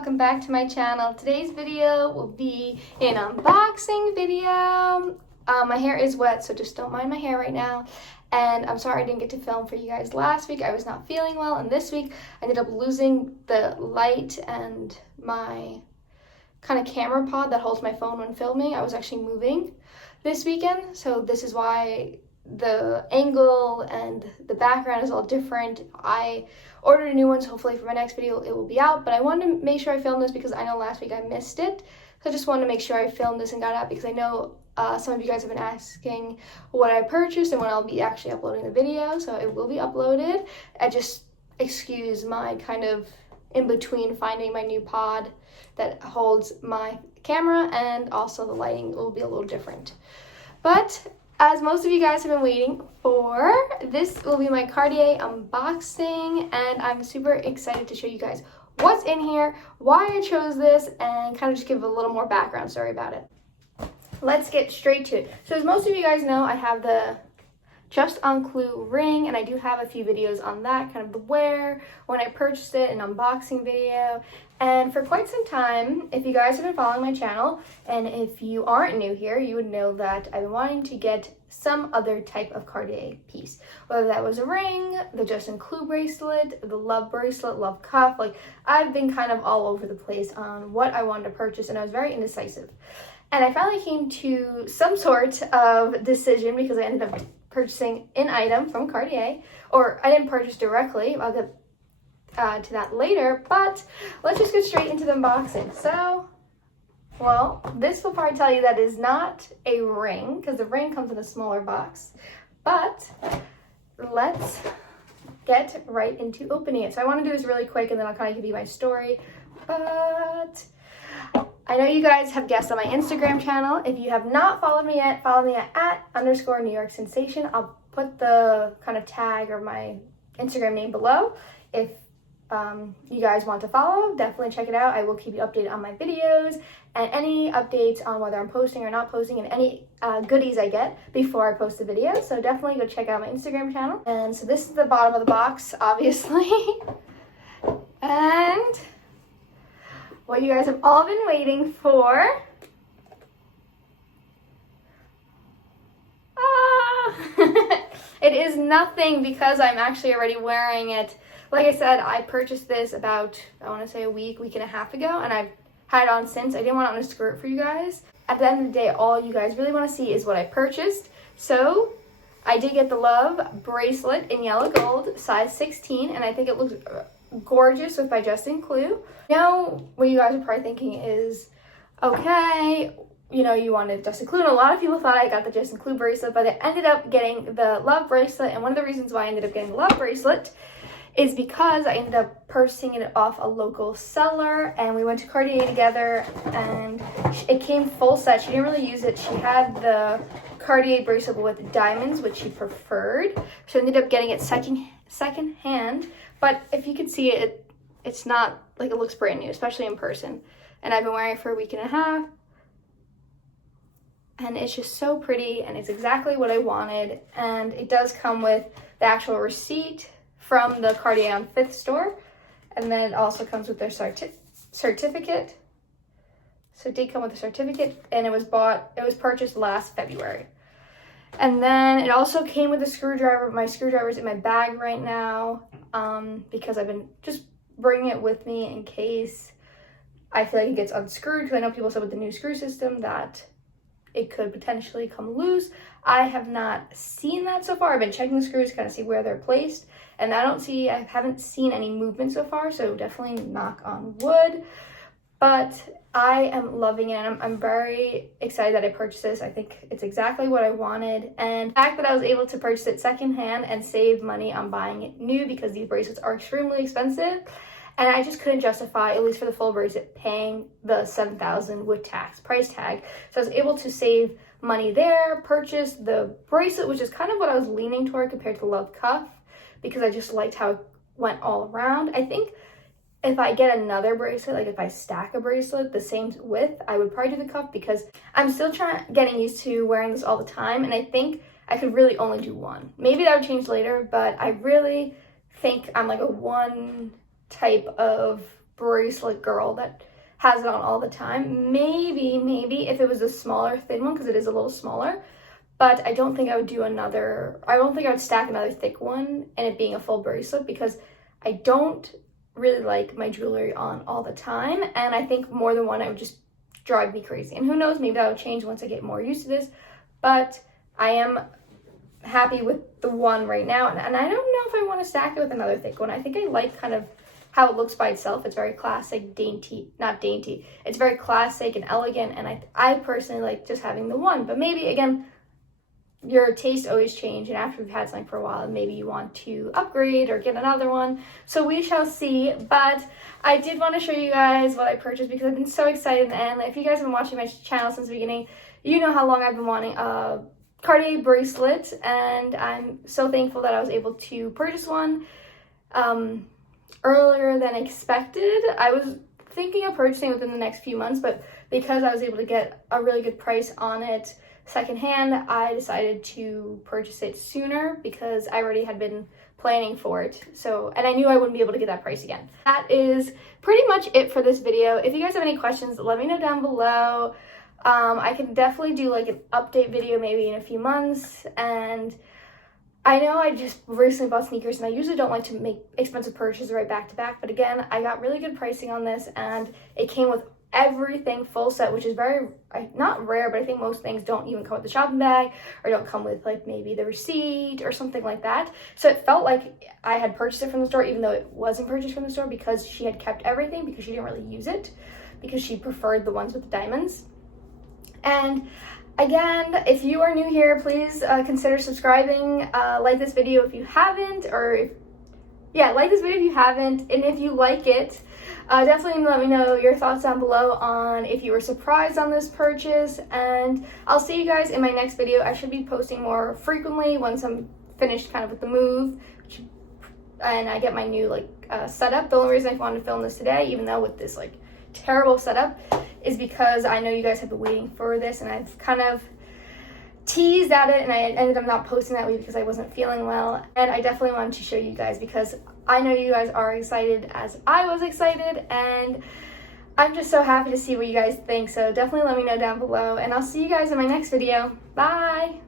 welcome back to my channel. Today's video will be an unboxing video. My hair is wet, so just don't mind my hair right now. And I'm sorry I didn't get to film for you guys last week. I was not feeling well, and this week I ended up losing the light and my kind of camera pod that holds my phone when filming. I was actually moving this weekend, so this is why the angle and the background is all different. I ordered a new one, so hopefully for my next video it will be out, but I wanted to make sure I filmed this because I know last week I missed it. So I just wanted to make sure I filmed this and got it out because I know some of you guys have been asking what I purchased and when I'll be actually uploading the video, so it will be uploaded. I just excuse my kind of in between finding my new pod that holds my camera, and also the lighting will be a little different. But as most of you guys have been waiting for, this will be my Cartier unboxing, and I'm super excited to show you guys what's in here, why I chose this, and kind of just give a little more background story about it. Let's get straight to it. So as most of you guys know, I have the Just on Clue ring, and I do have a few videos on that, kind of the wear, when I purchased it, an unboxing video. And for quite some time, if you guys have been following my channel, and if you aren't new here, you would know that I've been wanting to get some other type of Cartier piece. Whether that was a ring, the Just on Clue bracelet, the love bracelet, love cuff, like I've been kind of all over the place on what I wanted to purchase, and I was very indecisive. And I finally came to some sort of decision because I ended up purchasing an item from Cartier, or I didn't purchase directly. I'll get to that later, but let's just get straight into the unboxing. So, well, this will probably tell you that is not a ring because the ring comes in a smaller box, but let's get right into opening it. So I want to do this really quick and then I'll kind of give you my story, but I know you guys have guessed on my Instagram channel. If you have not followed me yet, follow me at _New York Sensation. I'll put the kind of tag or my Instagram name below. If you guys want to follow, definitely check it out. I will keep you updated on my videos and any updates on whether I'm posting or not posting, and any goodies I get before I post the video. So definitely go check out my Instagram channel. And so this is the bottom of the box, obviously. And what you guys have all been waiting for. It is nothing because I'm actually already wearing it. Like I said, I purchased this about, I want to say a week and a half ago, and I've had it on since. I didn't want it on a skirt for you guys. At the end of the day, all you guys really want to see is what I purchased. So I did get the love bracelet in yellow gold, size 16, and I think it looks gorgeous with my Just on Clue. Now, what you guys are probably thinking is, okay, you know, you wanted Just on Clue, and a lot of people thought I got the Just on Clue bracelet, but I ended up getting the love bracelet, and one of the reasons why I ended up getting the love bracelet is because I ended up purchasing it off a local seller, and we went to Cartier together, and it came full set. She didn't really use it. She had the Cartier bracelet with diamonds, which she preferred. She ended up getting it second hand, but if you can see it, it's not like it looks brand new, especially in person. And I've been wearing it for a week and a half, and it's just so pretty, and it's exactly what I wanted. And it does come with the actual receipt from the Cartier on 5th store, and then it also comes with their certificate. So it did come with a certificate, and it was purchased last February. And then it also came with a screwdriver. My screwdriver's in my bag right now, because I've been just bringing it with me in case I feel like it gets unscrewed, because I know people said with the new screw system that it could potentially come loose. I have not seen that so far. I've been checking the screws to kind of see where they're placed, and I haven't seen any movement so far, so definitely knock on wood. But I am loving it, and I'm very excited that I purchased this. I think it's exactly what I wanted, and the fact that I was able to purchase it secondhand and save money on buying it new, because these bracelets are extremely expensive, and I just couldn't justify, at least for the full bracelet, paying the $7,000 with tax price tag. So I was able to save money there, purchase the bracelet, which is kind of what I was leaning toward compared to the love cuff, because I just liked how it went all around. I think if I get another bracelet, like if I stack a bracelet the same width, I would probably do the cuff, because I'm still getting used to wearing this all the time, and I think I could really only do one. Maybe that would change later, but I really think I'm like a one type of bracelet girl that has it on all the time. Maybe if it was a smaller thin one, because it is a little smaller. But I don't think I would do I don't think I would stack another thick one and it being a full bracelet, because I don't really like my jewelry on all the time. And I think more than one, I would just drive me crazy. And who knows, maybe that will change once I get more used to this. But I am happy with the one right now. And I don't know if I want to stack it with another thick one. I think I like kind of how it looks by itself. It's very classic, not dainty. It's very classic and elegant. And I personally like just having the one. But maybe, again, your taste always change, and after we've had something for a while, maybe you want to upgrade or get another one. So we shall see. But I did want to show you guys what I purchased, because I've been so excited. And if you guys have been watching my channel since the beginning, you know how long I've been wanting a Cartier bracelet, and I'm so thankful that I was able to purchase one earlier than expected. I was thinking of purchasing within the next few months, but because I was able to get a really good price on it secondhand, I decided to purchase it sooner, because I already had been planning for it. So, and I knew I wouldn't be able to get that price again. That is pretty much it for this video. If you guys have any questions, let me know down below. I can definitely do like an update video maybe in a few months. And I know I just recently bought sneakers, and I usually don't like to make expensive purchases right back to back, but again, I got really good pricing on this, and it came with everything full set, which is very, not rare, but I think most things don't even come with the shopping bag, or don't come with like maybe the receipt or something like that. So it felt like I had purchased it from the store, even though it wasn't purchased from the store, because she had kept everything, because she didn't really use it, because she preferred the ones with the diamonds. And again, if you are new here, please consider subscribing, like this video if you haven't, like this video if you haven't, and if you like it, definitely let me know your thoughts down below on if you were surprised on this purchase. And I'll see you guys in my next video. I should be posting more frequently once I'm finished kind of with the move, and I get my new setup. The only reason I wanted to film this today, even though with this terrible setup, is because I know you guys have been waiting for this, and I've kind of teased at it, and I ended up not posting that week because I wasn't feeling well. And I definitely wanted to show you guys, because I know you guys are excited as I was excited, and I'm just so happy to see what you guys think. So definitely let me know down below, and I'll see you guys in my next video. Bye!